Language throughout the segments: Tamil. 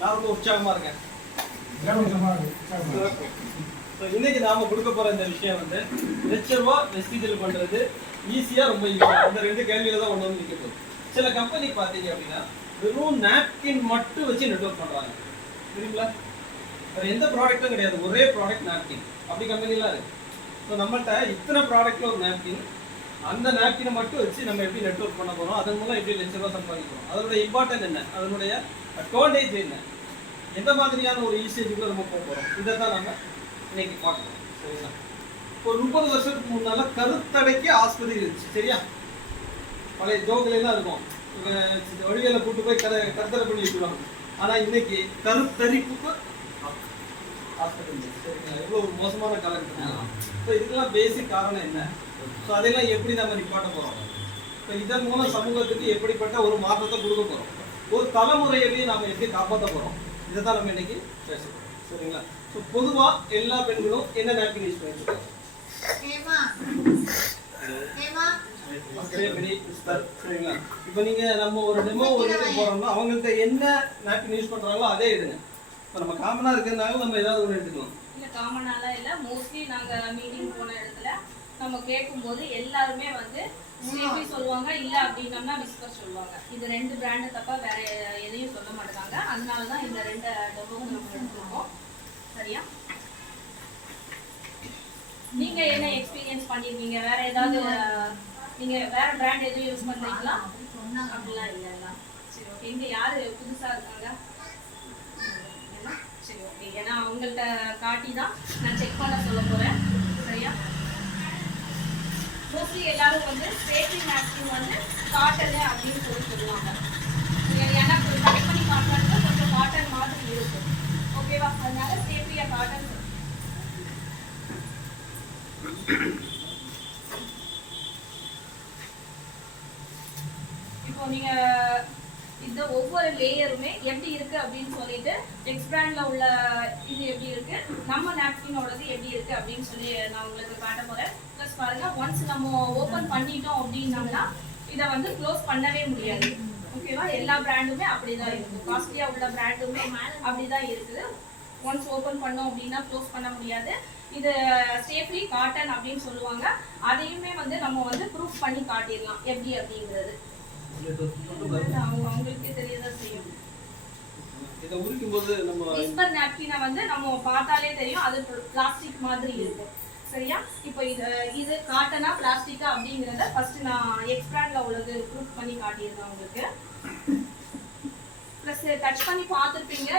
நான் ரொம்ப உற்சாகமா இருக்கேன். இன்னைக்கு நாம கொடுக்க போற இந்த விஷயம் வந்து லட்சரூபா வெஸ்டிஜில் பண்றது ஈஸியா ரொம்ப ஈஸியா இந்த ரெண்டு கேள்வியில தான் ஒன்று வந்து நிற்க போகுது. சில கம்பெனி பார்த்தீங்க அப்படின்னா வெறும் நாப்கின் மட்டும் வச்சு நெட்வொர்க் பண்றாங்க சரிங்களா. வேறு எந்த ப்ராடக்ட்டும் கிடையாது, ஒரே ப்ராடக்ட் நாப்கின். அப்படி கம்பெனிலாம் இருக்கு. ஸோ நம்மள்கிட்ட இத்தனை ப்ராடக்ட்ல ஒரு நாப்கின், அந்த நாப்கினை மட்டும் வச்சு நம்ம எப்படி நெட்வொர்க் பண்ண போகிறோம், அதன் மூலம் எப்படி லட்சரூபா சம்பாதிக்கிறோம், அதனுடைய இம்பார்ட்டன்ட் என்ன, அதனுடைய அட்வான்டேஜ் என்ன, எந்த மாதிரியான ஒரு யூசேஜுக்குள்ள நம்ம போக போகிறோம், இதை தான் நம்ம இன்னைக்கு பார்க்கணும் சரிங்களா. ஒரு 30 வருஷத்துக்கு முன்னால கருத்தடைக்கு ஆஸ்பத்திரி இருந்துச்சு சரியா. பழைய ஜோக்கிலாம் இருக்கும், வழியில கூட்டு போய் கருத்தடை பண்ணி வச்சுருவாங்க. ஆனால் இன்னைக்கு கருத்தரிப்புக்கு சரிங்களா. எவ்வளோ ஒரு மோசமான காலகட்டம். ஸோ இதுக்கெல்லாம் பேசிக் காரணம் என்ன, ஸோ அதெல்லாம் எப்படி நம்ம நிப்பாட்ட போகிறோம், ஸோ இதன் மூலம் சமூகத்துக்கு எப்படிப்பட்ட ஒரு மாற்றத்தை கொடுக்க போகிறோம், ஒரு தலைமுறையவே நாம் எப்படி காப்பாற்ற போகிறோம், இதை தான் நம்ம இன்னைக்கு பேசுகிறோம் சரிங்களா. ஸோ பொதுவாக எல்லா பெண்களும் என்ன நாப்கின் யூஸ் பண்ணிட்டு சரிங்களா. இப்போ நீங்கள் நம்ம ஒரு டெமோ ஒரு இடத்துக்கு போகிறோம்னா அவங்கள்ட்ட என்ன நாப்கின் யூஸ் பண்ணுறாங்களோ அதே எடுங்க. இப்போ நம்ம காமனாக இருக்கிறதுனால நம்ம ஏதாவது ஒன்று எடுத்துக்கலாம். இல்லை காமனாலாம் இல்லை, மோஸ்ட்லி நாங்கள் மீட்டிங் போன இடத்துல நம்ம கேட்கும்போது எல்லாருமே வந்து ஸ்டேஃபி சொல்லுவாங்க, இல்லை அப்படின்னம்னா விஸ்கர் சொல்லுவாங்க. இது ரெண்டு பிராண்டு தப்பா வேற எதையும் சொல்ல மாட்டாங்க. அதனால தான் இந்த ரெண்டு டெமோவும் நம்ம எடுத்துருக்கோம் சரியா. நீங்க என்ன எக்ஸ்பீரியன்ஸ் பண்ணிருக்கீங்க, வேற ஏதாவது நீங்க வேற பிராண்ட் எதுவும் யூஸ் பண்றீங்களா? அப்படிலாம் இல்லைங்களா? சரி ஓகே. இங்க யாரு புதுசா இருக்காங்க? சரி ஓகே. ஏன்னா அவங்கள்ட்ட காட்டி தான் நான் செக் பண்ண சொல்ல போறேன் சரியா. மோஸ்ட்லி எல்லாரும் வந்து ஸ்டேஃபி நாப்கின் வந்து காட்டன் அப்படின்னு சொல்லுவாங்க. ஏன்னா கட் பண்ணி காட்டுறது கொஞ்சம் காட்டன் மாதிரி இருக்கும் ஓகேவா. அதனால ஸ்டேஃபியா காட்டன். இப்போ நீங்க இந்த ஒவ்வொரு லேயருமே எப்படி இருக்கு அப்படின்னு சொல்லிட்டு எக்ஸ் பிராண்ட்ல உள்ள இது எப்படி இருக்கு, நம்ம நாப்கினோடது எப்படி இருக்கு அப்படின்னு சொல்லி நான் உங்களுக்கு காட்ட போறேன். ப்ளஸ் பாருங்க, ஒன்ஸ் நம்ம ஓபன் பண்ணிட்டோம் அப்படின்னம்னா இதை வந்து க்ளோஸ் பண்ணவே முடியாது ஓகேவா. எல்லா பிராண்டுமே அப்படிதான் இருக்குது, காஸ்ட்லியா உள்ள பிராண்டுமே அப்படிதான் இருக்குது. ஒன்ஸ் ஓபன் பண்ணோம் அப்படின்னா க்ளோஸ் பண்ண முடியாது. இது ஸ்டேஃபி காட்டன் அப்படின்னு சொல்லுவாங்க. அதையுமே வந்து நம்ம வந்து ப்ரூஃப் பண்ணி காட்டிடலாம் எப்படி அப்படிங்கிறது. அவங்களுக்கே தெரியதான் செய்யும். இத உரிக்கும்போது நம்ம விஸ்பர் நாப்கினை வந்து நம்ம பார்த்தாலே தெரியும், அது பிளாஸ்டிக் மாதிரி இருக்கும் சரியா. இப்போ இது காட்டனா பிளாஸ்டிக்கா அப்படிங்கிறத ஃபர்ஸ்ட் நான் எக்ஸ் பிராண்ட்ல உள்ளது ப்ரூஃப் பண்ணி காட்டியிருக்கேன் உங்களுக்கு. ப்ளஸ் டச் பண்ணி பார்த்துருப்பீங்க,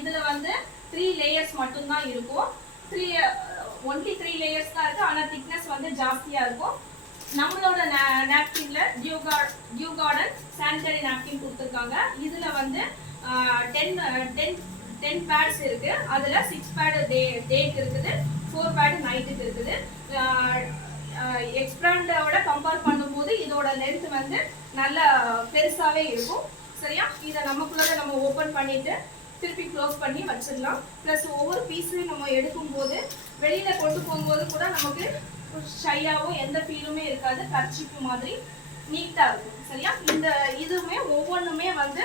இதுல வந்து 3 லேயர்ஸ் மட்டும்தான் இருக்கும். ஒன்லி 3 லேயர்ஸ் தான் இருக்கு. ஆனால் திக்னஸ் வந்து ஜாஸ்தியா இருக்கும். நம்மளோட நாப்கின்ல டியூ கார்டன் சானிட்டரி நாப்கின் கொடுத்துருக்காங்க. இதுல வந்து 10 பேட்ஸ் இருக்கு. அதுல 6 பேட் டேக்கு இருக்குது, 4 பேட் நைட்டுக்கு இருக்குது. எக்ஸ் பிராண்டோட கம்பேர் பண்ணும்போது இதோட லென்த் வந்து நல்ல பெருசாவே இருக்கும் சரியா. இதை நமக்குள்ளதை நம்ம ஓப்பன் பண்ணிட்டு திருப்பி க்ளோஸ் பண்ணி வச்சிடலாம். ப்ளஸ் ஒவ்வொரு பீஸையும் நம்ம எடுக்கும்போது வெளியில கொண்டு போகும்போது கூட நமக்கு ஷையாவோ எந்த ஃபீலுமே இருக்காது, கர்ச்சிப்பு மாதிரி நீட்டா இருக்கும் சரியா. இந்த இதுவுமே ஒவ்வொன்றுமே வந்து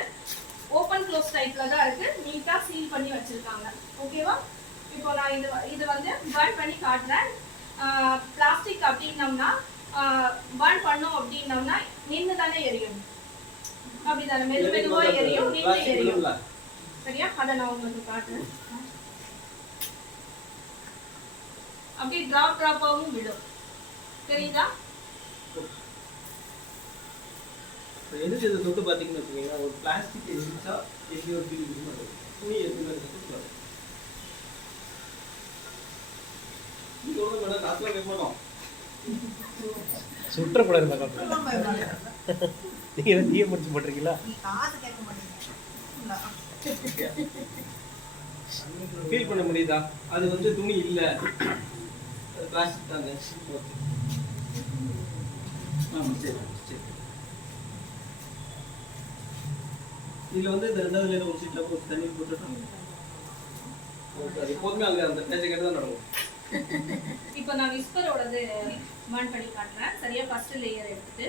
ஓப்பன் க்ளோஸ் டைப்ல தான் இருக்கு, நீட்டா சீல் பண்ணி வச்சிருக்காங்க ஓகேவா. இப்போ நான் இது வந்து பர்ன் பண்ணி காட்டுறேன். பிளாஸ்டிக் அப்படின்னம்னா பர்ன் பண்ணோம் அப்படின்னம்னா நின்று தானே எரியும், அப்படிதானே மெதுவா எரியும், நின்று எரியும் சரியா. அதை நான் உங்களுக்கு காட்டுறேன். அப்படியே டிராப்பாவும் விடும் தெரியுதா. எதுக்கு இதை தொட்டு பார்த்தீங்கன்னு வச்சுக்கோங்க, ஒரு பிளாஸ்டிக் எரிச்சா எங்கேயோ ஒரு ஃபீல் இருக்க மாட்டேங்குது, துணி எதுவுமே இருக்க காசுலாம் கேட்க மாட்டோம். சுற்றக்கூடாது நீங்க தீய முடிச்சு போட்டிருக்கீங்களா, ஃபீல் பண்ண முடியுதா. அது வந்து துணி இல்லை, பிளாஸ்டிக் தாங்க. ஆமாம் சரி சரி. இதில் வந்து இந்த 2வது லேயர் ஒரு சீட்டில் ஒரு தண்ணி போட்டுட்டோம். ஓகே, அது எப்போதுமே அங்கே அந்த பேச்சை கேட்டு தான் நடக்கும். இப்போ நான் விஸ்பரோடது பர்ன் பண்ணி காட்டுறேன் சரியா. ஃபர்ஸ்ட் லேயர் எடுத்துட்டு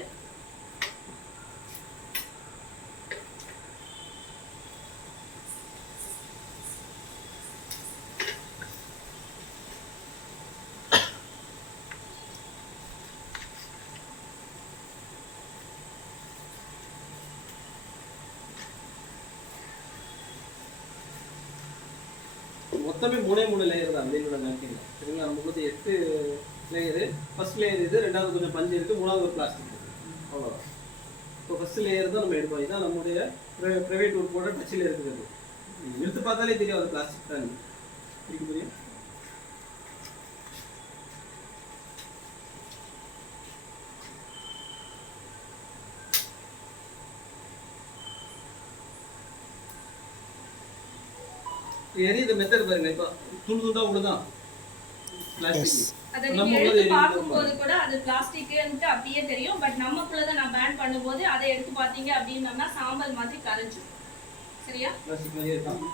மொத்தமே 3 லேயர் தான் வெளியில நாப்கின்ல. சரிங்களா? நமக்கு 8 லேயரு. ஃபர்ஸ்ட் லேயர் இது, ரெண்டாவது கொஞ்சம் பஞ்சு இருக்கு, மூணாவது ஒரு பிளாஸ்டிக் இருக்கு. அவ்வளவுதான். இப்போ ஃபர்ஸ்ட் லேயர் தான் நம்ம எடுப்போம். இதான் நம்முடைய பிரைவேட் ஒர்க் போட டச்சில் இருக்குது. எடுத்து பார்த்தாலே தெரியும் அது பிளாஸ்டிக் தான். பிடிக்க முடியும். எரியுது மெத்தட் பாருங்க. இப்போ துண்டு துண்டா விடுதான் பிளாஸ்டிக். அத நீங்க எடுத்து பாக்கும்போது கூட அது பிளாஸ்டிக்னு அப்படியே தெரியும். பட் நமக்குள்ள தான் நான் பேன் பண்ணும்போது அதை எடுத்து பாத்தீங்க அப்படின்னா சாம்பல் மாதிரி கரைஞ்சிடும். சரியா? பிளாஸ்டிக் மாதிரியே இருக்கும்.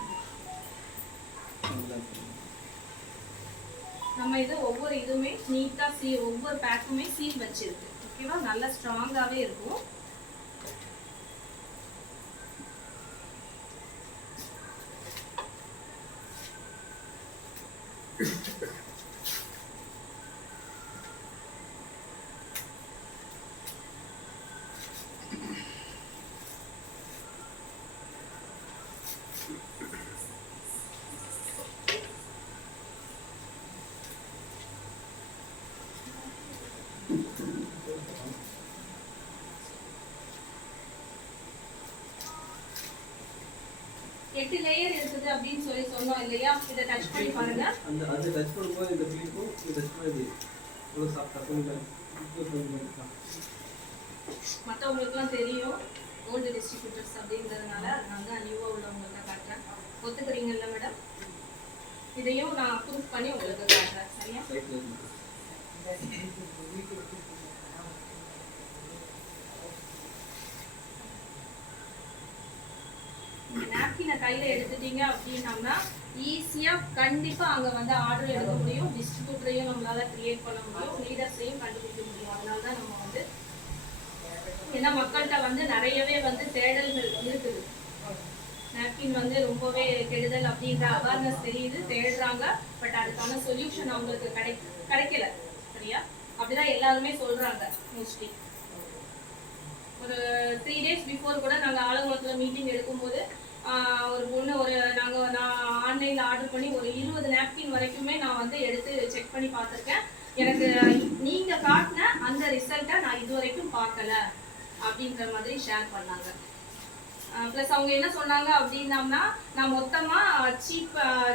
நம்ம இது ஒவ்வொரு இதுமே நீட்டா ஒவ்வொரு பேக்குமே சீல் வச்சிருக்கு. ஓகேவா? நல்ல ஸ்ட்ராங்காவே இருக்கும். எட்டு லேயர் இருக்குது அப்படின்னு சொல்லி சொன்னோம் இல்லையா? இதை டச் பண்ணி பாருங்க. அந்த டச் பண்ணும்போது இந்த பிளிக்கும் இந்த டச் பண்ணி இவ்வளோ சாஃப்டாக இருக்கும். மற்றவங்களுக்குலாம் தெரியும் ஓல்டு டிஸ்ட்ரிபியூட்டர்ஸ் அப்படிங்கிறதுனால அதனால நியூவாக உள்ளவங்களுக்கு காட்டுறேன். ஒத்துக்கிறீங்கல்ல மேடம்? இதையும் நான் ப்ரூஃப் பண்ணி உங்களுக்கு காட்டுறேன். சரியா? நாப்கினை கையில எடுத்துட்டீங்க அப்படின்னா ஈஸியா கண்டிப்பா அங்க வந்து ஆர்டர் எடுக்க முடியும். டிஸ்ட்ரிபியூட்டரையும் நம்மளால கிரியேட் பண்ண முடியும். லீடர்ஸையும் கண்டுபிடிக்க முடியும். அதனாலதான் நம்ம வந்து ஏன்னா மக்கள்கிட்ட வந்து நிறையவே வந்து தேடல்கள் இருக்குது. நாப்கின் வந்து ரொம்பவே கெடுதல் அப்படின்ற அவேர்னஸ் தெரியுது, தேடுறாங்க. பட் அதுக்கான சொல்யூஷன் அவங்களுக்கு கிடைக்கல. சரியா? அப்படிதான் எல்லாருமே சொல்றாங்க. மோஸ்ட்லி ஒரு 3 days பிஃபோர் கூட நாங்கள் ஆலங்குளத்தில் மீட்டிங் எடுக்கும்போது ஒரு பொண்ணு நான் ஆன்லைனில் ஆர்டர் பண்ணி ஒரு 20 நாப்கின் வரைக்குமே நான் வந்து எடுத்து செக் பண்ணி பார்த்துருக்கேன். எனக்கு நீங்கள் காட்டின அந்த ரிசல்ட்டை நான் இது வரைக்கும் பார்க்கல அப்படின்ற மாதிரி ஷேர் பண்ணாங்க. ப்ளஸ் அவங்க என்ன சொன்னாங்க அப்படின்னம்னா, நான் மொத்தமாக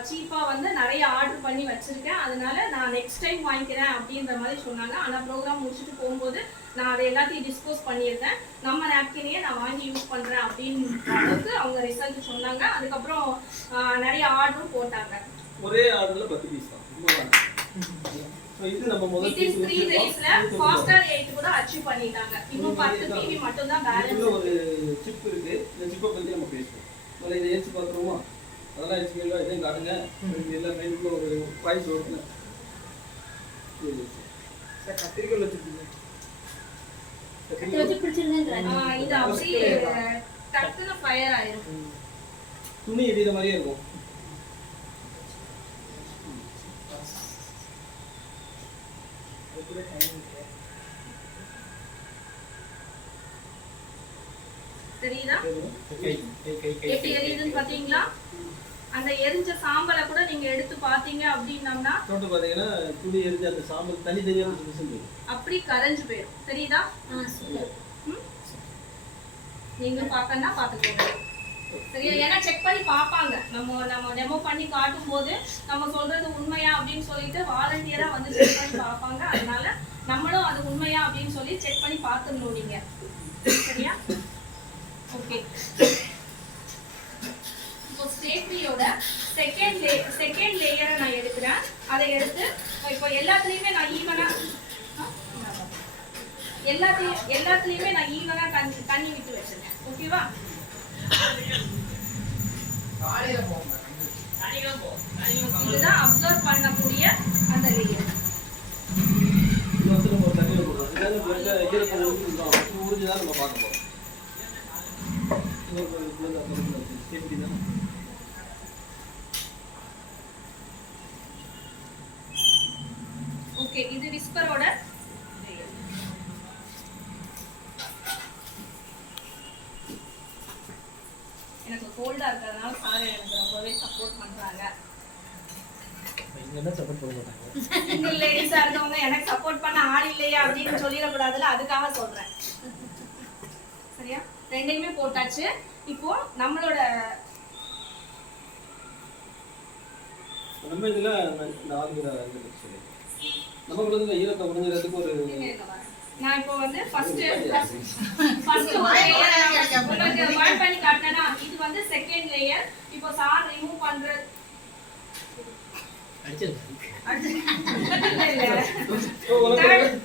சீப்பாக வந்து நிறைய ஆர்டர் பண்ணி வச்சுருக்கேன், அதனால நான் நெக்ஸ்ட் டைம் வாங்கிக்கிறேன் அப்படின்ற மாதிரி சொன்னாங்க. ஆனால் ப்ரோக்ராம் முடிச்சுட்டு போகும்போது நான் அதை எல்லாத்தையும் டிஸ்போஸ் பண்ணியிருந்தேன். நம்ம நாப்கினையே நான் வாங்கி யூஸ் பண்ணுறேன் அப்படின்ற அளவுக்கு அவங்க ரிசல்ட் சொன்னாங்க. அதுக்கப்புறம் நிறைய ஆர்டரும் போட்டாங்க. ஒரே ஆர்டர்ல 10 பீஸ் தான். இது நம்ம முதல்ல 3 daysல ஃபாஸ்டர் 8 கூட அச்சீவ் பண்ணிட்டாங்க. இன்னும் 10 PV மட்டும் தான் பேலன்ஸ். ஒரு சிப் இருக்கு. இந்த சிப்பை பத்தி நம்ம பேசுவோம். முதல்ல இதை ஏசி பார்த்துருவோமா? அதெல்லாம் ஏசிக்கல இதையும் காட்டுங்க. எல்லாம் மைண்டுக்குள்ள ஒரு பாய்ஸ் ஓடுங்க. சார் கத்திரிக்கோல் வச்சிருக்கீங்க. வச்சு பிடிச்சிருங்கன்றாங்க. இது அப்படியே டக்குனு ஃபயர் ஆயிரும். துணி எரியுற மாதிரியே இருக்கும். தெரியுதா? எப்படி எரியுதுன்னு பாத்தீங்களா? அந்த எரிஞ்ச சாம்பலை கூட நீங்க எடுத்து பாத்தீங்க அப்படின்னா தொட்டு பாத்தீங்கன்னா துணி எரிஞ்ச அந்த சாம்பல் தனித்தனியா அப்படி கரைஞ்சு போயிடும். தெரியுதா? நீங்க பாக்கணும்னா பாத்துக்கோங்க. சரியா? ஏன்னா செக் பண்ணி பார்ப்பாங்க. நம்ம டெமோ பண்ணி காட்டும் போது நம்ம சொல்றது உண்மையா அப்படின்னு சொல்லிட்டு வாலண்டியரா வந்து செக் பண்ணி பார்ப்பாங்க. அதனால நம்மளும் அது உண்மையா அப்படின்னு சொல்லி செக் பண்ணி பார்த்துடணும் நீங்க. சரியா? ஓகே. இப்போ ஸ்டேப்லியோட செகண்ட் லேயரை நான் எடுக்கிறேன். அதை எடுத்து இப்போ எல்லாத்துலயுமே நான் ஈவனா தண்ணி விட்டு வச்சிருக்கேன். ஓகேவா? இதுதான் அப்சர்வ் பண்ணக்கூடிய அந்த லேயர். ஊறிஞ்சுதான் நம்ம பார்க்க போறோம். ஓகே, இது விஸ்பரோட எனக்கு கோல்டா இருக்கிறதுனால சார் எனக்கு ரொம்பவே சப்போர்ட் பண்றாங்க. என்ன சப்போர்ட் பண்ண மாட்டாங்க. சிங்கிள் லேடிஸா இருக்கவங்க எனக்கு சப்போர்ட் பண்ண ஆள் இல்லையா அப்படின்னு சொல்லிடக்கூடாதுல, அதுக்காக சொல்றேன். சரியா, ரெண்டையுமே போட்டாச்சு. இப்போ நம்மளோட நம்ம இதுல இந்த ஆளுகிற நம்ம கொடுத்த ஈரத்தை உறிஞ்சிறதுக்கு ஒரு நான் இப்போ வந்து ஃபர்ஸ்ட் ஒரு லேயர் உங்களுக்கு வால் பண்ணி காட்டினேனா, இது வந்து செகண்ட் லேயர். இப்போ சார் ரிமூவ் பண்ற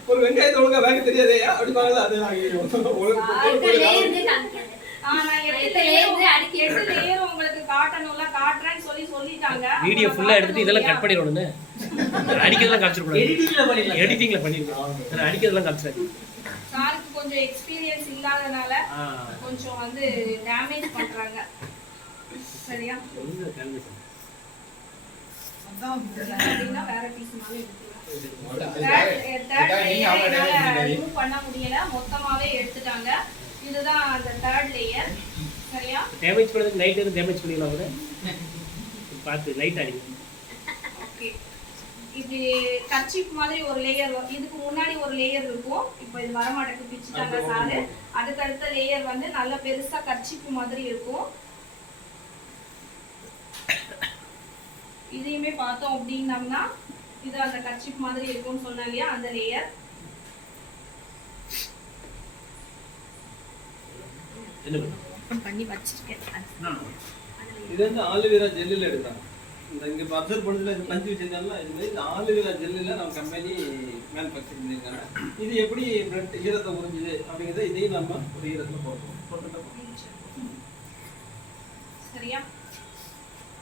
ஒரு வெங்காயத்தை ஒழுங்கா வேக தெரியாதேயா அப்படிமாங்களா, அது உங்களுக்கு காட்டணும்ல, காட்டுறேன்னு சொல்லிட்டாங்க. வீடியோ ஃபுல்லா எடுத்துட்டு இதெல்லாம் கட் பண்ணிடணும்னு அடிக்கிறதெல்லாம் காமிச்சிட கூடாது. எடிட்டிங்ல பண்ணிருக்கோம், அடிக்கிறதெல்லாம் காமிச்சிடாது. சாருக்கு கொஞ்சம் எக்ஸ்பீரியன்ஸ் இல்லாதனால கொஞ்சம் வந்து டேமேஜ் பண்றாங்க. சரியா, அப்படின்னா வேற பீஸ்னாலே ரிமூவ் பண்ண முடியல, மொத்தமாவே எடுத்துட்டாங்க. இதுதான் அந்த தேர்ட் லேயர். சரியா, டேமேஜ் பண்ணதுக்கு நைட் இருந்து டேமேஜ் பண்ணிடலாம் கூட பார்த்து லைட் அடிக்கும். ஓகே, இப்படி கர்ச்சீஃப் மாதிரி ஒரு லேயர், இதுக்கு முன்னாடி ஒரு லேயர் இருக்கும். இப்போ இது வர மாட்டேங்குது, பிச்சுட்டாங்க சாரு. அதுக்கு அடுத்த லேயர் வந்து நல்ல பெருசா கர்ச்சீஃப் மாதிரி இருக்கும். இதையுமே பார்த்தோம் அப்படின்னம்னா இது அந்த கர்ச்சீஃப் மாதிரி இருக்கும்னு சொன்னேன் இல்லையா, அந்த லேயர். பண்ணி வச்சிருக்கேன். இது வந்து ஆலுவேரா ஜெல்லில் எடுத்தாங்க. இந்த இங்கே அப்சர்வ் பண்ணதுல இது பஞ்சு வச்சிருந்தாங்களா, இது இந்த ஆலுவேரா ஜெல்லில் நம்ம கம்பெனி மேனுஃபேக்சர் பண்ணியிருக்காங்க. இது எப்படி பிளட் ஈரத்தை உறிஞ்சுது அப்படிங்கிறத இதையும் நம்ம ஒரு ஈரத்தில் போட்டுட்டோம். சரியா,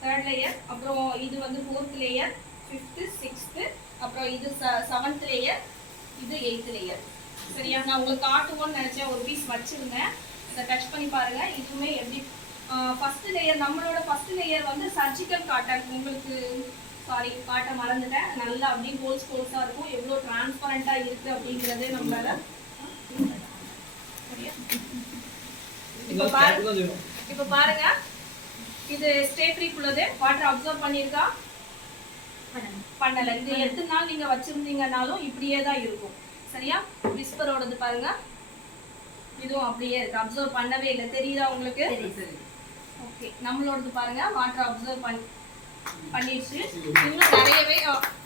தேர்ட் லேயர். அப்புறம் இது வந்து ஃபோர்த் லேயர், ஃபிஃப்த்து, சிக்ஸ்த்து, அப்புறம் இது செவன்த் லேயர், இது எயித்து லேயர். சரியா, நான் உங்களுக்கு காட்டுவோன்னு நினச்சேன், ஒரு பீஸ் வச்சுருந்தேன். இதை டச் பண்ணி பாருங்க. இதுவுமே எப்படி ஃபர்ஸ்ட் லேயர், நம்மளோட ஃபர்ஸ்ட் லேயர் வந்து சர்ஜிக்கல் காட்டன். உங்களுக்கு சாரி காட்ட மறந்துட்டேன். நல்லா அப்படியே ஹோல்ஸ் ஹோல்ஸாக இருக்கும். எவ்வளோ டிரான்ஸ்பரண்ட்டாக இருக்குது அப்படிங்கிறது நம்மளால. சரியா, இப்போ பாருங்க, இது ஸ்டேட்ரிக்குள்ளது. வாட்டர் அப்சர்வ் பண்ணியிருக்கா? பண்ணல. இது எத்தனை நாள் நீங்க வச்சிருந்தீங்கன்னாலும் இப்படியே தான் இருக்கும். சரியா, விஸ்பரோடது பாருங்க, இதுவும் அப்படியே இருக்கு, அப்சர்வ் பண்ணவே இல்லை. தெரியுதா உங்களுக்கு? ஓகே, நம்மளோடது பாருங்க, வாட்டர் அப்சர்வ் பண்ணிடுச்சு. இன்னும் நிறையவே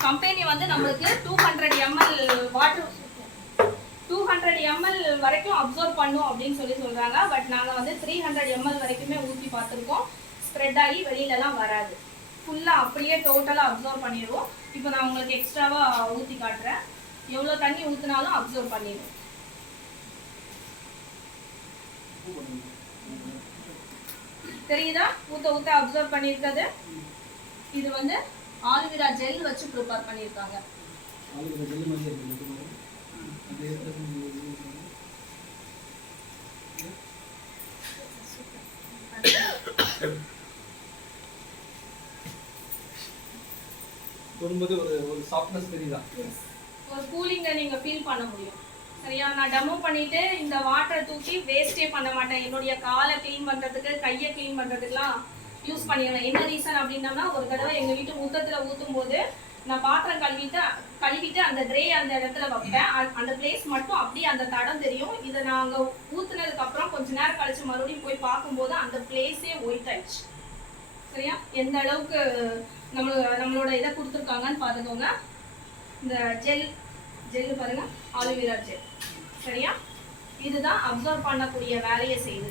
கம்பெனி வந்து நம்மளுக்கு 200 ml வாட்டர் 200 ml வரைக்கும் அப்சர்வ் பண்ணும் அப்படின்னு சொல்றாங்க. பட் நாங்கள் வந்து 300 ml வரைக்குமே ஊற்றி பார்த்துருக்கோம். ஸ்ப்ரெட் ஆகி வெளியிலலாம் வராது. ஃபுல்லாக அப்படியே டோட்டலாக அப்சர்வ் பண்ணிடுவோம். இப்போ நான் உங்களுக்கு எக்ஸ்ட்ராவாக ஊற்றி காட்டுறேன். எவ்வளோ தண்ணி ஊற்றினாலும் அப்சர்வ் பண்ணிடுவோம். தெரியுதா? ஊற்ற ஊற்ற அப்சர்வ் பண்ணியிருக்கிறது. இது வந்து ஆலுவேரா ஜெல் வச்சு ப்ரிப்பேர் பண்ணியிருக்காங்க. வரும்போது ஒரு சாஃப்ட்னஸ் தெரியுதா? ஒரு கூலிங்கை நீங்க ஃபீல் பண்ண முடியும். சரியா, நான் டெமோ பண்ணிட்டு இந்த வாட்டரை தூக்கி வேஸ்டே பண்ண மாட்டேன். என்னுடைய காலை க்ளீன் பண்றதுக்கு, கையை க்ளீன் பண்றதுக்குலாம் யூஸ் பண்ணிடுவேன். என்ன ரீசன் அப்படின்னா, ஒரு தடவை எங்க வீட்டு முத்தத்துல ஊற்றும் போது நான் பாத்திரம் கழுவிட்டு அந்த ட்ரே அந்த இடத்துல வைப்பேன். அந்த பிளேஸ் மட்டும் அப்படியே அந்த தடம் தெரியும். இதை நாங்கள் ஊற்றுனதுக்கு அப்புறம் கொஞ்ச நேரம் கழிச்சு மறுபடியும் போய் பார்க்கும்போது அந்த பிளேஸே ஒயிட் ஆயிடுச்சு. சரியா, எந்த அளவுக்கு நம்மளோட இதை கொடுத்துருக்காங்கன்னு பார்த்துக்கோங்க. இந்த ஜெல்லு பாருங்க, ஆலுவேரா ஜெல். சரியா, இதுதான் அப்சர்வ் பண்ணக்கூடிய வேலையை செய்யுது.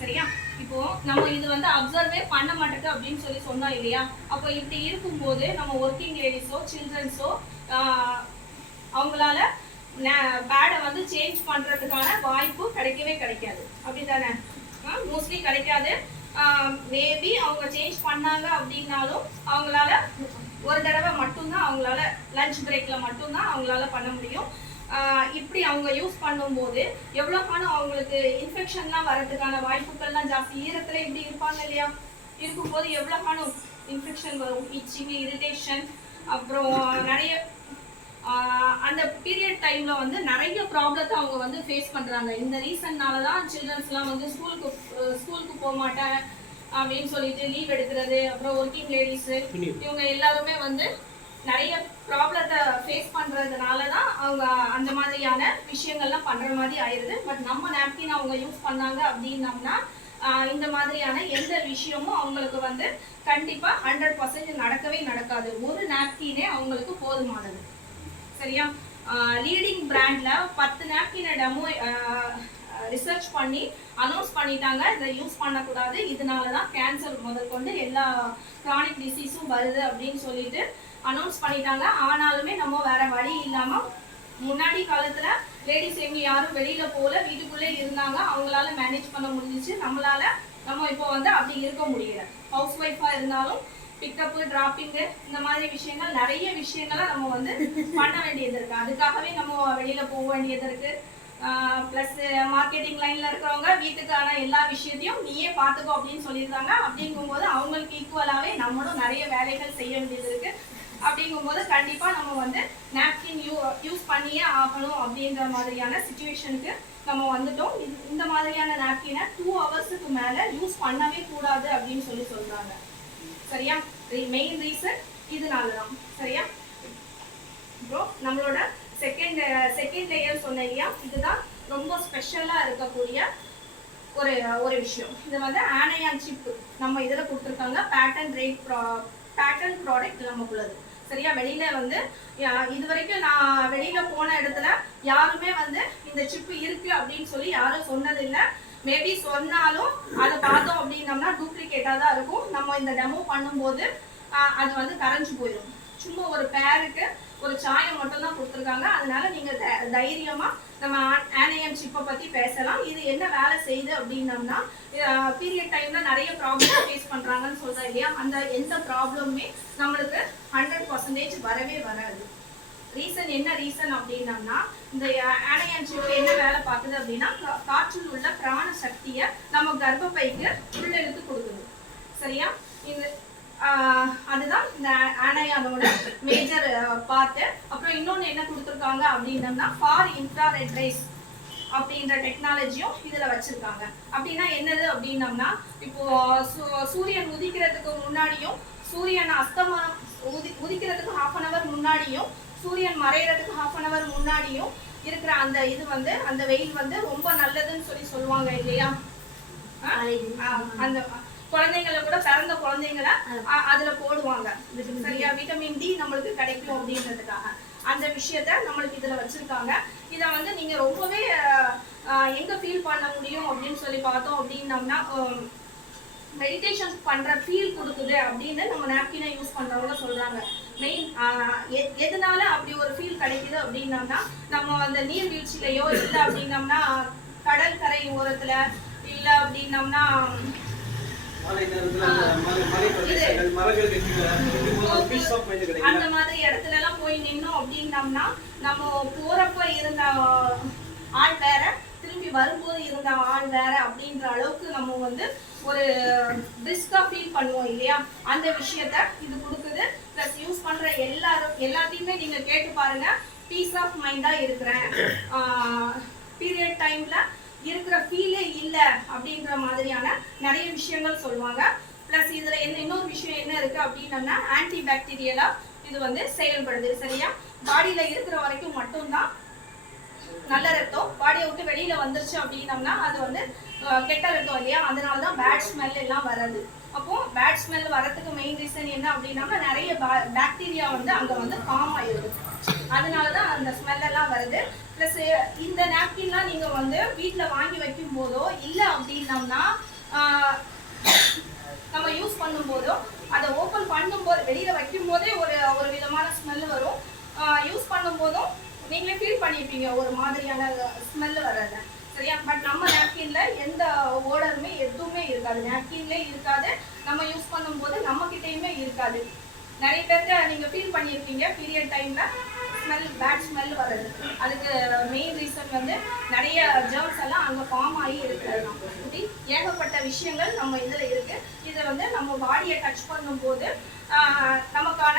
சரியா, இப்போ நம்ம இது வந்து அப்சர்வே பண்ண மாட்டேங்குது அப்படின்னு சொன்னோம் இல்லையா? அப்போ இப்படி இருக்கும்போது நம்ம ஒர்க்கிங் லேடிஸோ சில்ட்ரன்ஸோ அவங்களால பேடை வந்து சேஞ்ச் பண்றதுக்கான வாய்ப்பு கிடைக்காது. அப்படித்தானே? மோஸ்ட்லி கிடைக்காது. மேபி அவங்க சேஞ்ச் பண்ணாங்க அப்படின்னாலும் அவங்களால ஒரு தடவை மட்டும்தான், அவங்களால லஞ்ச் பிரேக்ல மட்டும்தான் அவங்களால பண்ண முடியும். இப்படி அவங்க யூஸ் பண்ணும்போது எவ்வளோ காணும் அவங்களுக்கு இன்ஃபெக்ஷன்லாம் வரதுக்கான வாய்ப்புகள்லாம் ஜாஸ்தி. ஈரத்தில் இப்படி இருப்பாங்க இல்லையா? இருக்கும்போது எவ்வளோ காணும் இன்ஃபெக்ஷன் வரும், இச்சிங், இரிட்டேஷன், அப்புறம் நிறைய அந்த பீரியட் டைம்ல வந்து நிறைய ப்ராப்ளத்தை அவங்க வந்து ஃபேஸ் பண்றாங்க. இந்த ரீசன்னால தான் சில்ட்ரன்ஸ்லாம் வந்து ஸ்கூலுக்கு போக மாட்டேன் அப்படின்னு சொல்லிட்டு லீவ் எடுக்கிறது. அப்புறம் ஒர்க்கிங் லேடிஸ் இவங்க எல்லாருமே வந்து நிறைய ப்ராப்ளத்தை ஃபேஸ் பண்றதுனால தான் அவங்க அந்த மாதிரியான விஷயங்கள்லாம் பண்ற மாதிரி ஆயிடுது. பட் நம்ம நாப்கின் அவங்க யூஸ் பண்ணாங்க அப்படின்னம்னா இந்த மாதிரியான எந்த விஷயமும் அவங்களுக்கு வந்து கண்டிப்பா 100% நடக்கவே நடக்காது. ஒரு நாப்கினே அவங்களுக்கு போதுமானது. சரியா? லீடிங் பிராண்ட்ல 10 நாப்கினை டெமோ ரிசர்ச் பண்ணி அனௌன்ஸ் பண்ணிட்டாங்க, இதை யூஸ் பண்ணக்கூடாது, இதனால தான் கேன்சர் முதல் கொண்டு எல்லா க்ரானிக் டிசீஸும் வருது அப்படின்னு சொல்லிட்டு அனௌன்ஸ் பண்ணிட்டாங்க. ஆனாலுமே நம்ம வேற வழி இல்லாம முன்னாடி காலத்துல லேடிஸ் எங்க யாரும் வெளியில போல, வீட்டுக்குள்ளே இருந்தாங்க, அவங்களால மேனேஜ் பண்ண முடிஞ்சிச்சு. நம்ம இப்போ வந்து அப்படி இருக்க முடியல. ஹவுஸ் ஒய்ஃபா இருந்தாலும் பிக்கப்பு டிராப்பிங்கு இந்த மாதிரி விஷயங்கள் நிறைய விஷயங்களை நம்ம வந்து பண்ண வேண்டியது இருக்கு. அதுக்காகவே நம்ம வெளியில போக வேண்டியது இருக்கு. ப்ளஸ் மார்க்கெட்டிங் லைன்ல இருக்கிறவங்க வீட்டுக்கான எல்லா விஷயத்தையும் நீயே பார்த்துக்கோ அப்படின்னு சொல்லியிருக்காங்க. அப்படிங்கும்போது அவங்களுக்கு ஈக்குவலாகவே நம்மளும் நிறைய வேலைகள் செய்ய வேண்டியது இருக்கு. அப்படிங்கும்போது கண்டிப்பா நம்ம வந்து நாப்கின் யூஸ் பண்ணியே ஆகணும் அப்படின்ற மாதிரியான சிச்சுவேஷனுக்கு நம்ம வந்துட்டோம். இந்த மாதிரியான நாப்கினை 2 ஹவர்ஸுக்கு மேல யூஸ் பண்ணவே கூடாது அப்படின்னு சொல்றாங்க. சரியா? மெயின் ரீசன் இதனாலதான். சரியா? அப்புறம் நம்மளோட செகண்ட் லேயர் சொன்ன இல்லையா, இதுதான் ரொம்ப ஸ்பெஷலா இருக்கக்கூடிய ஒரு விஷயம். இது வந்து ஆனையான் சிப் நம்ம இதுல கொடுத்துருக்காங்க. பேட்டன் ப்ராடக்ட் நமக்குள்ளது. சரியா? வெளியில வந்து இது வரைக்கும் நான் வெளியில போன இடத்துல யாருமே வந்து இந்த சிப்பு இருக்கு அப்படின்னு சொல்லி யாரும் சொன்னதில்லை. மேபி சொன்னாலும் அதை பார்த்தோம் அப்படின்னம்னா டூப்ளிகேட்டா தான் இருக்கும். நம்ம இந்த டெமோ பண்ணும்போது அது வந்து கரைஞ்சு போயிடும். சும்மா ஒரு பேருக்கு ஒரு சாயம் மட்டும் தான் கொடுத்துருக்காங்க. அதனால நீங்க தைரியமா நம்ம ஆனையன் சிப்பை பத்தி பேசலாம். இது என்ன வேலை செய்யுது அப்படின்னம்னா, பீரியட் டைம்ல நிறைய ப்ராப்ளம் ஃபேஸ் பண்றாங்கன்னு சொல்றேன் இல்லையா, அந்த எந்த ப்ராப்ளமுமே நம்மளுக்கு 100% வரவே வராது. ரீசன் என்ன ரீசன் அப்படின்னம்னா, இந்த ஆனையன் சிப் என்ன வேலை பார்க்குது அப்படின்னா, காற்றில் உள்ள பிராண சக்தியை நம்ம கர்ப்பப்பைக்கு உள்ளெடுத்து கொடுக்குது. சரியா? இந்த அதுதான் இந்த ஆனையானோட மேஜர் பார்ட். அப்புறம் இன்னொன்று என்ன கொடுத்துருக்காங்க அப்படின்னம்னா, ஃபார் இன்ஃப்ராரெட் ரேஸ் அப்படின்ற டெக்னாலஜியும் இதுல வச்சிருக்காங்க. அப்படின்னா என்னது அப்படின்னம்னா, இப்போ சூரியன் உதிக்கிறதுக்கு முன்னாடியும் சூரியன் அஸ்தமனம் உதிக்கிறதுக்கு 1/2 hour முன்னாடியும் சூரியன் மறைகிறதுக்கு 1/2 hour முன்னாடியும் இருக்கிற அந்த இது வந்து அந்த வெயில் வந்து ரொம்ப நல்லதுன்னு சொல்லுவாங்க இல்லையா. அந்த குழந்தைங்களை கூட பிறந்த குழந்தைங்களை அதுல போடுவாங்க. சரியா? விட்டமின் டி நம்மளுக்கு கிடைக்கும் அப்படின்றதுக்காக அந்த விஷயத்த நம்மளுக்கு இதுல வச்சிருக்காங்க. இதை வந்து நீங்க ரொம்பவே எங்க ஃபீல் பண்ண முடியும் அப்படின்னு சொல்லி பார்த்தோம் அப்படின்னம்னா, மெடிடேஷன் பண்ற ஃபீல் கொடுக்குது அப்படின்னு நம்ம நாப்கினை யூஸ் பண்றவங்க சொல்றாங்க. மெயின் எதனால அப்படி ஒரு ஃபீல் கிடைக்குது அப்படின்னம்னா, நம்ம அந்த நீர்வீழ்ச்சியிலையோ இல்லை அப்படின்னம்னா கடல் கரை ஓரத்துல இல்லை அப்படின்னம்னா அந்த மாதிரி இடத்துல எல்லாம் போய் நின்னோம் அப்படின்னம்னா, நம்ம போறப்ப இருந்த ஆள் வேற, திரும்பி வரும்போது இருந்த ஆள் வேற அப்படின்ற அளவுக்கு நம்ம வந்து ஒரு பிரிஸ்கா ஃபீல் பண்ணுவோம் இல்லையா, அந்த விஷயத்த இது கொடுக்குது. பிளஸ் யூஸ் பண்ற எல்லாத்தையுமே நீங்க கேட்டு பாருங்க. பீஸ் ஆஃப் மைண்டா இருக்கிறேன், பீரியட் டைம்ல இருக்கிற ஃபீலே இல்லை அப்படின்ற மாதிரியான நிறைய விஷயங்கள் சொல்லுவாங்க. பிளஸ் இதுல இன்னொரு விஷயம் என்ன இருக்கு அப்படின்னம்னா, ஆன்டி பாக்டீரியலா இது வந்து செயல்படுது. சரியா? பாடியில இருக்கிற வரைக்கும் மட்டும்தான் நல்ல ரத்தம், பாடியை விட்டு வெளியில வந்துருச்சு அப்படின்னம்னா அது வந்து கெட்ட ரத்தம் இல்லையா, அதனாலதான் பேட் ஸ்மெல் எல்லாம் வராது. அப்போ பேட் ஸ்மெல் வரதுக்கு மெயின் ரீசன் என்ன அப்படின்னா, நிறைய பாக்டீரியா வந்து அங்க வந்து ஃபார்ம் ஆயிடுது, அதனாலதான் அந்த ஸ்மெல் எல்லாம் வருது. பிளஸ் இந்த நாப்கின்லாம் நீங்க வந்து வீட்டுல வாங்கி வைக்கும் போதோ இல்லை அப்படின்னம்னா நம்ம யூஸ் பண்ணும் போதோ அதை ஓப்பன் பண்ணும்போது வெளியில வைக்கும் போதே ஒரு விதமான ஸ்மெல் வரும். யூஸ் பண்ணும் போதும் நீங்களே ஃபீல் பண்ணிருப்பீங்க ஒரு மாதிரியான ஸ்மெல் வர்றத. சரியா? பட் நம்ம நாப்கின்ல எந்த ஓடருமே எதுவுமே இருக்காது, நாப்கின்லே இருக்காது, நம்ம யூஸ் பண்ணும்போது நம்ம கிட்டேயுமே இருக்காது. நிறைய பேர்த்த நீங்க ஃபீல் பண்ணியிருப்பீங்க பீரியட் டைம்ல பேட் ஸ்மெல் வருது. அதுக்கு மெயின் ரீசன் வந்து நிறைய ஜெர்ம்ஸ் எல்லாம் அங்க ஃபார்ம் ஆகி இருக்கிறது. இப்படி ஏகப்பட்ட விஷயங்கள் நம்ம இதுல இருக்கு. இதை வந்து நம்ம பாடியை டச் பண்ணும்போது நமக்கான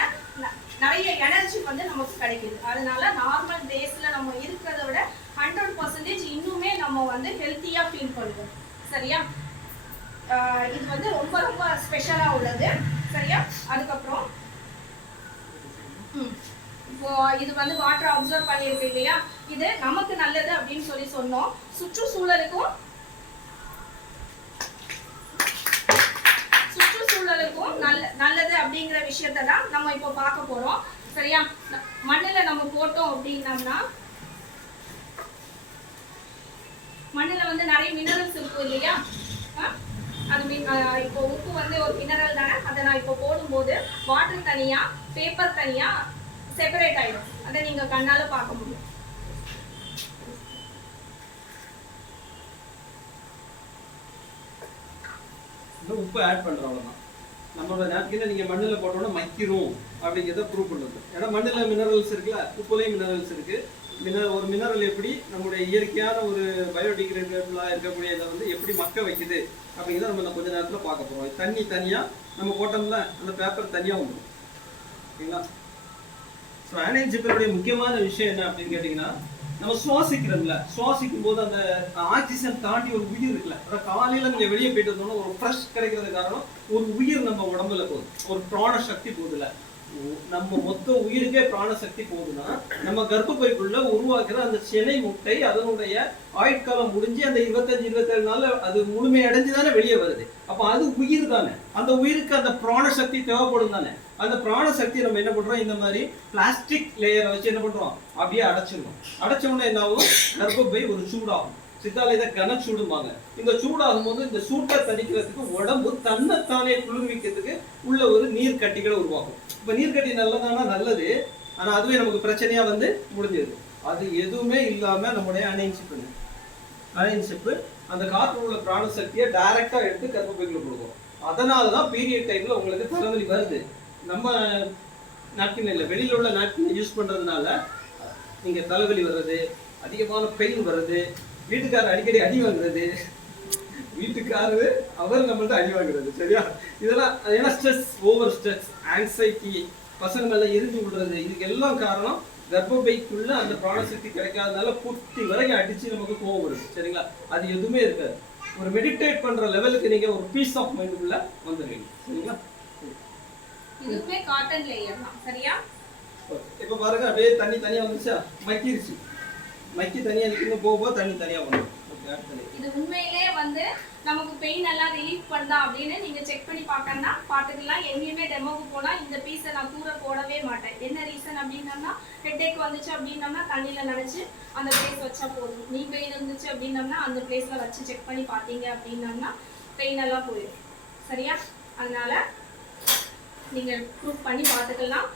நிறைய எனர்ஜி வந்து நமக்கு கிடைக்குது. அதனால நார்மல் டேஸ்ல நம்ம இருக்கிறத விட 100% இன்னுமே நம்ம வந்து ஹெல்த்தியா ஃபீல் பண்ணுவோம். சரியா? இது வந்து ரொம்ப ரொம்ப ஸ்பெஷலா உள்ளது. சரியா? அதுக்கப்புறம் இது வந்து வாட்டர் அப்சர்வ் பண்ணியிருக்கு இல்லையா, இது நமக்கு நல்லது அப்படின்னு சொல்லி சொன்னோம். சுற்றுச்சூழலுக்கும் நல்லது அப்படிங்கிற விஷயத்தை தான் நம்ம இப்போ பார்க்க போறோம். சரியா? மண்ணுல நம்ம போட்டோம் அப்படின்னம்னா மண்ணுல வந்து நிறைய மினரல்ஸ் இருக்கும் இல்லையா. அது இப்போ உப்பு வந்து ஒரு மினரல் தானே. அதை நான் இப்போ போடும்போது வாட்டர் தனியா பேப்பர் தனியா செப்பரேட் ஆயிடும். அதை நீங்க கண்ணால பார்க்க முடியும். உப்பு ஆட் பண்றோம் அவ்வளவுதான். நம்மளோட நாப்கினை நீங்க மண்ணுல போட்டோம்னா மக்கிரும் அப்படிங்கிறத ப்ரூவ் பண்ணுது. ஏன்னா மண்ணுல மினரல்ஸ் இருக்குல்ல, உப்புலையும் மினரல்ஸ் இருக்கு. ஒரு மினரல் எப்படி நம்மளுடைய இயற்கையான ஒரு பயோடிகிரேடபிளா இருக்கக்கூடிய இதை வந்து எப்படி மக்க வைக்குது அப்படிங்கிறத நம்ம கொஞ்ச நேரத்தில் பார்க்க போறோம். தண்ணி தனியா நம்ம போட்டோம்ல, அந்த பேப்பர் தனியா வந்துடும். ஓகேங்களா? ஸோ ஆனைன் ஜிப்பருடைய முக்கியமான விஷயம் என்ன அப்படின்னு கேட்டிங்கன்னா, நம்ம சுவாசிக்கிறோம்ல, சுவாசிக்கும் போது அந்த ஆக்சிஜன் தாண்டி ஒரு உயிர் இருக்குல்ல, அதாவது காலையில நீங்க வெளியே போயிட்டு வந்தோம்னா ஒரு ஃப்ரெஷ் கிடைக்கிறது காரணம் ஒரு உயிர் நம்ம உடம்புல போகுது, ஒரு பிராண சக்தி போகுதுல. நம்ம மொத்த உயிருக்கே பிராண சக்தி போகுதுன்னா நம்ம கர்ப்பப்பைக்குள்ள உருவாக்குற அந்த சினை முட்டை அதனுடைய ஆயுட்காலம் முடிஞ்சு அந்த 25-27 நாள்ல அது முழுமை அடைஞ்சுதானே வெளியே வருது. அப்ப அது உயிர் தானே. அந்த உயிருக்கு அந்த பிராண சக்தி தேவைப்படும் தானே. அந்த பிராண சக்தி நம்ம என்ன பண்றோம், இந்த மாதிரி பிளாஸ்டிக் லேயரை வச்சு என்ன பண்றோம், அப்படியே அடைச்சிடணும். அடைச்சோம்னா என்ன ஆகும், கர்ப்பப்பை ஒரு சூடாகும். சித்தால இதை கனச்சூடுமாங்க. இந்த சூடாகும் போது இந்த சூட்டை தணிக்கிறதுக்கு உடம்பு தன்னைத்தானே குளிர்விக்கிறதுக்கு உள்ள ஒரு நீர் கட்டிகளை உருவாகும். இப்ப நீர் கட்டி நல்லதானா நல்லது, ஆனா அதுவே நமக்கு பிரச்சனையா வந்து முடிஞ்சிருது. அது எதுவுமே இல்லாம நம்முடைய அயன்ஷிப்பு அந்த காற்று உள்ள பிராண சக்தியை டைரக்டா எடுத்து கர்ப்பப்பைக்குள்ள கொடுக்கும். அதனாலதான் பீரியட் டைம்ல உங்களுக்கு தலைவலி வருது. நம்ம நாப்கின் இல்லை, வெளியில உள்ள நாப்கின் யூஸ் பண்றதுனால நீங்க தலைவலி வர்றது, அதிகமான பெயின் வர்றது, வீட்டுக்காரர் அடிக்கடி அடி வாங்குறது, வீட்டுக்காரரு அவர் நம்மள்ட்ட அடி வாங்குறது. சரியா? இதெல்லாம் ஏன்னா ஸ்ட்ரெஸ், ஓவர் ஸ்ட்ரெஸ், ஆங்ஸைட்டி, பசங்க மேல எரிஞ்சு விடுறது, இதுக்கு எல்லாம் காரணம் கர்ப்பப்பைக்குள்ள அந்த பிராணசக்தி கிடைக்காதனால புத்தி வரைக்கும் அடிச்சு நமக்கு கோவம் வருது. சரிங்களா? அது எதுவுமே இருக்காது. ஒரு மெடிடேட் பண்ற லெவலுக்கு நீங்க ஒரு பீஸ் ஆஃப் மைண்டுக்குள்ள வந்துடுவீங்க. சரிங்களா? இதுவுமே காட்டன் லேயர் தான். சரியா? இப்ப பாருங்க, அப்படியே தண்ணி தனியா வந்துச்சா, மக்கிருச்சு. மக்கி தனியா நிக்கணும், போக தண்ணி தனியா வரும். இது உண்மையிலே வந்து நமக்கு பெயின் எல்லாம் ரிலீஃப் பண்ணா அப்படின்னு நீங்க செக் பண்ணி பார்க்கணும்னா பார்த்துக்கலாம். எங்கேயுமே டெமோக்கு போனா இந்த பீஸை நான் தூர போடவே மாட்டேன். என்ன ரீசன் அப்படின்னம்னா, ஹெட்டேக் வந்துச்சு அப்படின்னம்னா தண்ணியில நினைச்சு அந்த பிளேஸ் வச்சா போதும். நீ பெயின் இருந்துச்சு அப்படின்னம்னா அந்த பிளேஸ்ல வச்சு செக் பண்ணி பார்த்தீங்க அப்படின்னம்னா பெயின் எல்லாம் போயிடும். சரியா? அதனால நீங்க ப்ரூஃப் பண்ணி பார்த்துக்கலாம்.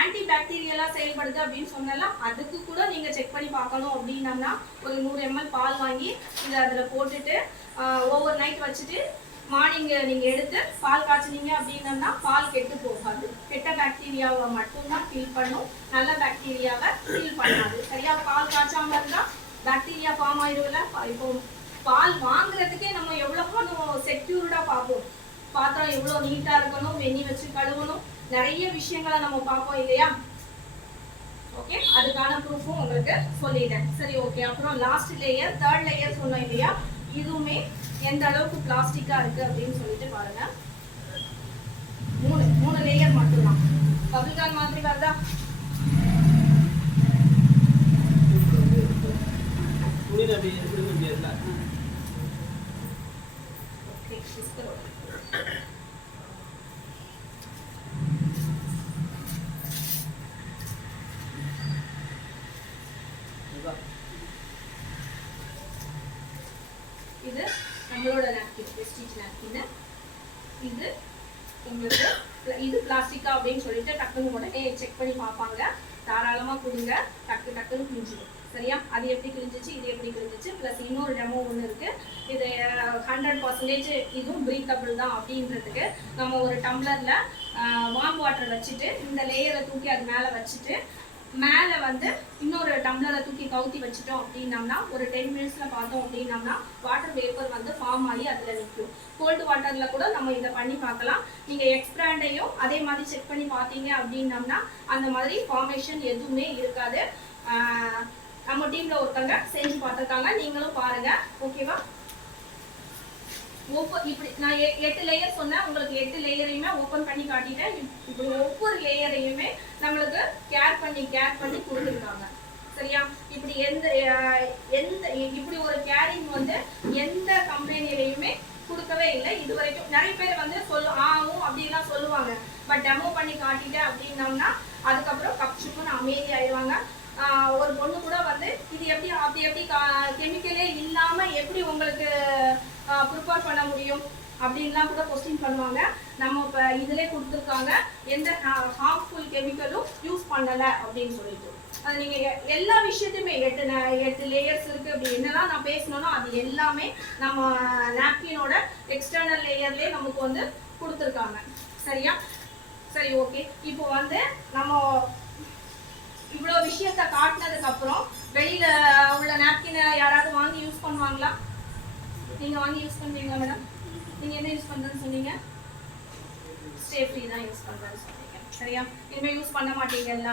ஆன்டி பாக்டீரியலா செயல்படுது அப்படின்னு சொன்னலாம், அதுக்கு கூட நீங்க செக் பண்ணி பார்க்கணும் அப்படின்னம்னா ஒரு 100 ml பால் வாங்கி இதை அதில் போட்டுட்டு ஓவர் நைட் வச்சுட்டு மார்னிங் நீங்க எடுத்து பால் காய்ச்சினீங்க அப்படின்னம்னா பால் கெட்டு போகாது. கெட்ட பாக்டீரியாவை மட்டும்தான் ஃபில் பண்ணும், நல்ல பாக்டீரியாவை ஃபில் பண்ணாது. சரியா? பால் காய்ச்சாம இருந்தா பாக்டீரியா ஃபார்ம் ஆயிடும்ல. இப்போ பால் வாங்குறதுக்கே நம்ம எவ்வளோ செக்யூர்டா பார்ப்போம். பாத்திரம் எவ்வளோ நீட்டா இருக்கணும், வெண்ணி வச்சு கழுவணும், நிறைய விஷயங்களை நம்ம பார்ப்போம் இல்லையா? ஓகே, அதுக்கான ப்ரூஃபும் உங்களுக்கு சொல்லிட்டேன். சரி, ஓகே. அப்புறம் லாஸ்ட் லேயர், தேர்ட் லேயர் சொன்னோம் இல்லையா, இதுவுமே எந்த அளவுக்கு பிளாஸ்டிக்கா இருக்கு அப்படின்னு சொல்லிட்டு பாருங்க. 3 லேயர் மட்டும்தான். பபிள்கான் மாதிரி வருதா? இது நம்மளோட நாப்கின், வெஸ்டீஜ் நாப்கின். இது உங்களுக்கு இது பிளாஸ்டிக்கா அப்படின்னு சொல்லிட்டு டக்குன்னு உடனே செக் பண்ணி பார்ப்பாங்க. தாராளமா கொடுங்க, டக்குன்னு கிழிஞ்சிடும். சரியா? அது எப்படி கிழிஞ்சிச்சு, இது எப்படி கிழிஞ்சிச்சு, ப்ளஸ் இன்னொரு டெமோ ஒன்று இருக்கு. இது 100% இதுவும் பிரீத்தபிள் தான் அப்படின்றதுக்கு நம்ம ஒரு டம்ளர்ல வார்ம் வாட்டர் வச்சுட்டு இந்த லேயரை தூக்கி அது மேலே வச்சுட்டு மேலே வந்து இன்னொரு டம்ளரை தூக்கி கவுத்தி வச்சுட்டோம் அப்படின்னம்னா ஒரு 10 minutesல பார்த்தோம் அப்படின்னம்னா வாட்டர் வேப்பர் வந்து ஃபார்ம் ஆகி அதில் நிற்கும். கோல்டு வாட்டரில் கூட நம்ம இதை பண்ணி பார்க்கலாம். நீங்கள் எக்ஸ்பிராண்டையும் அதே மாதிரி செக் பண்ணி பார்த்தீங்க அப்படின்னம்னா அந்த மாதிரி ஃபார்மேஷன் எதுவுமே இருக்காது. நம்ம டீமில் ஒருத்தங்க செஞ்சு பார்த்துருக்காங்க, நீங்களும் பாருங்க. ஓகேவா? இப்படி நான் 8 லேயர் சொன்னேன். உங்களுக்கு 8 லேயரையுமே பாத்தீங்கன்னா ஓபன் பண்ணி காட்டிட்டேன். இப்படி ஒவ்வொரு லேயரையுமே நம்மளுக்கு கேர் பண்ணி கொடுத்துருக்காங்க. சரியா? இப்படி எந்த இப்படி ஒரு கேரிங் வந்து எந்த கம்பெனிலையுமே கொடுக்கவே இல்லை இது வரைக்கும். நிறைய பேர் வந்து ஆகும் அப்படின்லாம் சொல்லுவாங்க. பட் டெமோ பண்ணி காட்டிட்டேன் அப்படின்னோம்னா அதுக்கப்புறம் கப்சுக்குன்னு அமைதி ஆயிடுவாங்க. ஒரு பொண்ணு கூட வந்து இது அப்படி எப்படி கெமிக்கலே இல்லாம எப்படி உங்களுக்கு ப்ரிப்பேர் பண்ண முடியும் அப்படின்லாம் கூட கொஸ்டின் பண்ணுவாங்க. நம்ம இப்போ இதிலே கொடுத்துருக்காங்க எந்த ஹார்ம்ஃபுல் கெமிக்கலும் யூஸ் பண்ணலை அப்படின்னு சொல்லிட்டு. அது நீங்கள் எல்லா விஷயத்தையுமே 8 லேயர்ஸ் இருக்குது. அப்படி என்னெல்லாம் நான் பேசணும்னா அது எல்லாமே நம்ம நாப்கினோட எக்ஸ்டர்னல் லேயர்லேயே நமக்கு வந்து கொடுத்துருக்காங்க. சரியா? சரி, ஓகே. இப்போ வந்து நம்ம இவ்வளோ விஷயத்த காட்டினதுக்கு அப்புறம் வெளியில உள்ள நாப்கினை யாராவது வாங்கி யூஸ் பண்ணுவாங்களா? நீங்க வாங்கி யூஸ் பண்ணுவீங்களா மேடம்? நீங்க என்ன யூஸ் பண்றேன்னு சொன்னீங்க? ஸ்டே ஃப்ரீ தான் யூஸ் பண்றேன்னு சொன்னீங்க. சரியா? இனிமே யூஸ் பண்ண மாட்டீங்கல்ல.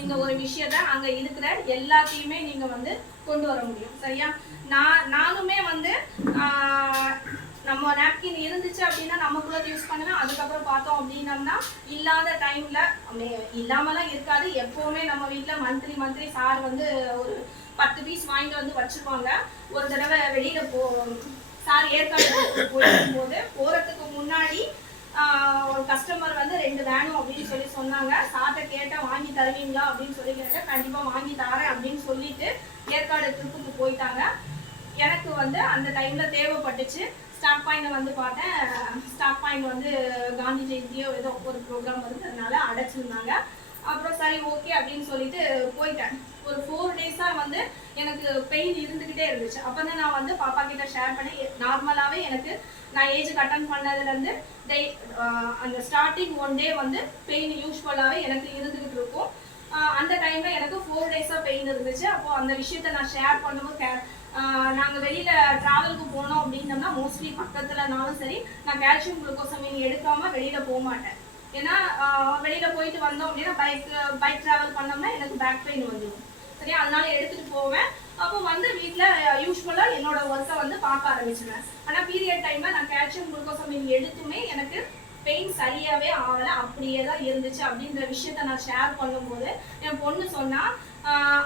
இந்த ஒரு விஷயத்த அங்க இருக்கிற எல்லாத்தையுமே நீங்க வந்து கொண்டு வர முடியும். சரியா? நானுமே வந்து நம்ம நாப்கின் இருந்துச்சு அப்படின்னா நமக்குள்ள யூஸ் பண்ணுவேன். அதுக்கப்புறம் பார்த்தோம் அப்படின்னம்னா இல்லாத டைம்ல இல்லாமலாம் இருக்காது. எப்பவுமே நம்ம வீட்டில் மந்த்லி சார் வந்து ஒரு 10 பீஸ் வாங்கிட்டு வந்து வச்சிருவாங்க. ஒரு தடவை வெளியில சார் ஏற்காடு போகும்போது போறதுக்கு முன்னாடி ஒரு கஸ்டமர் வந்து 2 வேணும் அப்படின்னு சொல்லி சொன்னாங்க. சார்ட்ட கேட்டேன் வாங்கி தருவீங்களா அப்படின்னு சொல்லி கேட்டேன். கண்டிப்பா வாங்கி தரேன் அப்படின்னு சொல்லிட்டு ஏற்காடு ட்ரிப்புக்கு போயிட்டாங்க. எனக்கு வந்து அந்த டைம்ல தேவைப்பட்டுச்சு. ஸ்டார்ட் பாயிண்ட் வந்து பார்த்தேன். ஸ்டார்ட் பாயிண்ட் வந்து காந்தி ஜெயந்தியோ ஏதோ ஒரு ப்ரோக்ராம் இருந்ததுனால அடைச்சிருந்தாங்க. அப்புறம் சரி ஓகே அப்படின்னு சொல்லிட்டு போயிட்டேன். ஒரு 4 டேஸா வந்து எனக்கு பெயின் இருந்துகிட்டே இருந்துச்சு. அப்பதான் நான் வந்து பாப்பா கிட்ட ஷேர் பண்ணி நார்மலாவே எனக்கு நான் ஏஜ் அட்டன் பண்ணதுலேருந்து அந்த ஸ்டார்டிங் 1 டே வந்து பெயின் யூஸ்வலாகவே எனக்கு இருந்துகிட்டு இருக்கும். அந்த டைம்ல எனக்கு 4 டேஸா பெயின் இருந்துச்சு. அப்போ அந்த விஷயத்த நான் ஷேர் பண்ணும்போது நாங்கள் வெளியில டிராவலுக்கு போனோம் அப்படின்னோம்னா மோஸ்ட்லி பக்கத்துலனாலும் சரி நான் கால்சியம் குளுக்கோசமைன் எடுக்காம வெளியில போக மாட்டேன். ஏன்னா வெளியில போயிட்டு வந்தோம் அப்படின்னா பைக் டிராவல் பண்ணோம்னா எனக்கு பேக் பெயின் வந்துடும். சரியா? அதனால எடுத்துட்டு போவேன். அப்போ வந்து வீட்டில் யூஸ்வலா என்னோட ஒர்க்கை வந்து பார்க்க ஆரம்பிச்சிடுவேன். ஆனால் பீரியட் டைம்ல நான் கால்சியம் குளுக்கோசமைன் எடுத்துமே எனக்கு பெயின் சரியாவே ஆகலை. அப்படியே தான் இருந்துச்சு. அப்படின்ற விஷயத்த நான் ஷேர் பண்ணும்போது என் பொண்ணு சொன்னா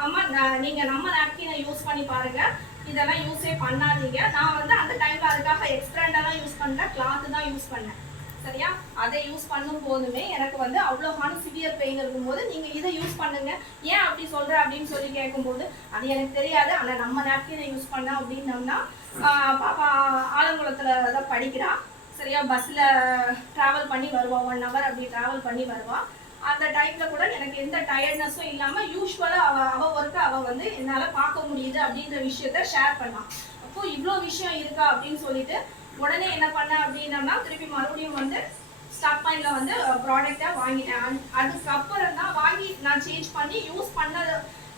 அம்மா நீங்க நம்ம நாப்கினை யூஸ் பண்ணி பாருங்க, இதெல்லாம் யூஸே பண்ணாதீங்க. நான் வந்து அந்த டைம்ல அதுக்காக எக்ஸ்ட்ராண்டெல்லாம் யூஸ் பண்ணல, கிளாத் தான் யூஸ் பண்ணேன். சரியா? அதை யூஸ் பண்ணும் போதுமே எனக்கு வந்து அவ்வளோகான சிவியர் பெயின் இருக்கும்போது நீங்க இதை யூஸ் பண்ணுங்க. ஏன் அப்படி சொல்ற அப்படின்னு சொல்லி கேட்கும்போது அது எனக்கு தெரியாது. ஆனால் நம்ம நாப்கினை யூஸ் பண்ண அப்படின்னோம்னா பாப்பா ஆலங்குளத்துல தான் படிக்கிறா. சரியா? பஸ்ல டிராவல் பண்ணி வருவா. 1 hour அப்படி டிராவல் பண்ணி வருவா. அந்த டைம்ல கூட எனக்கு எந்த டயர்ட்னஸும் இல்லாம யூஸ்வலா அவ ஒர்க்கை அவ வந்து என்னால பார்க்க முடியுது அப்படின்ற விஷயத்த ஷேர் பண்ணான். அப்போ இவ்வளோ விஷயம் இருக்கா அப்படின்னு சொல்லிட்டு உடனே என்ன பண்ணேன் அப்படின்னம்னா திருப்பி மறுபடியும் வந்து ஸ்டார்ட் பாயிண்ட்ல வந்து ப்ராடக்டை வாங்கிட்டேன். அதுக்கப்புறம் தான் வாங்கி நான் சேஞ்ச் பண்ணி யூஸ் பண்ண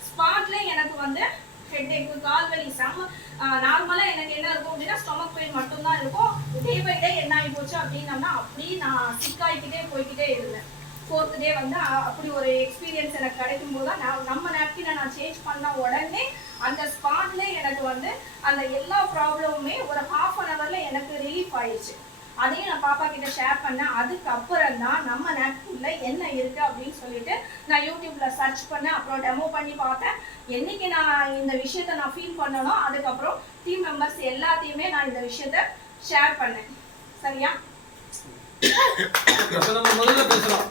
ஸ்பாட்ல எனக்கு வந்து ஹெட்டேக்கு கால்வலி செம்ம. நார்மலா எனக்கு என்ன இருக்கும் அப்படின்னா ஸ்டொமக் பெயின் மட்டும்தான் இருக்கும். டே பை டே என்ன ஆகி போச்சு அப்படின்னம்னா அப்படி நான் சிக்காயிக்கிட்டே போய்கிட்டே இருந்தேன். 4th டே வந்து அப்படி ஒரு எக்ஸ்பீரியன்ஸ் எனக்கு கிடைக்கும் போது தான் நம்ம நாப்கினை நான் சேஞ்ச் பண்ண உடனே அந்த ஸ்பாட்ல எனக்கு வந்து அந்த எல்லா ப்ராப்ளமுமே ஒரு 1/2 hourல எனக்கு ரிலீஃப் ஆயிடுச்சு. அதையும் நான் பாப்பா கிட்ட ஷேர் பண்ணேன். அதுக்கப்புறம் தான் நம்ம நாப்கின்ல என்ன இருக்கு அப்படின்னு சொல்லிட்டு நான் யூடியூப்ல சர்ச் பண்ணேன். அப்புறம் டெமோ பண்ணி பார்த்தேன். என்னைக்கு நான் இந்த விஷயத்த நான் ஃபீல் பண்ணனோ அதுக்கப்புறம் டீம் மெம்பர்ஸ் எல்லாத்தையுமே நான் இந்த விஷயத்த ஷேர் பண்ணேன். சரியா? நம்ம முதல்ல பேசலாம்.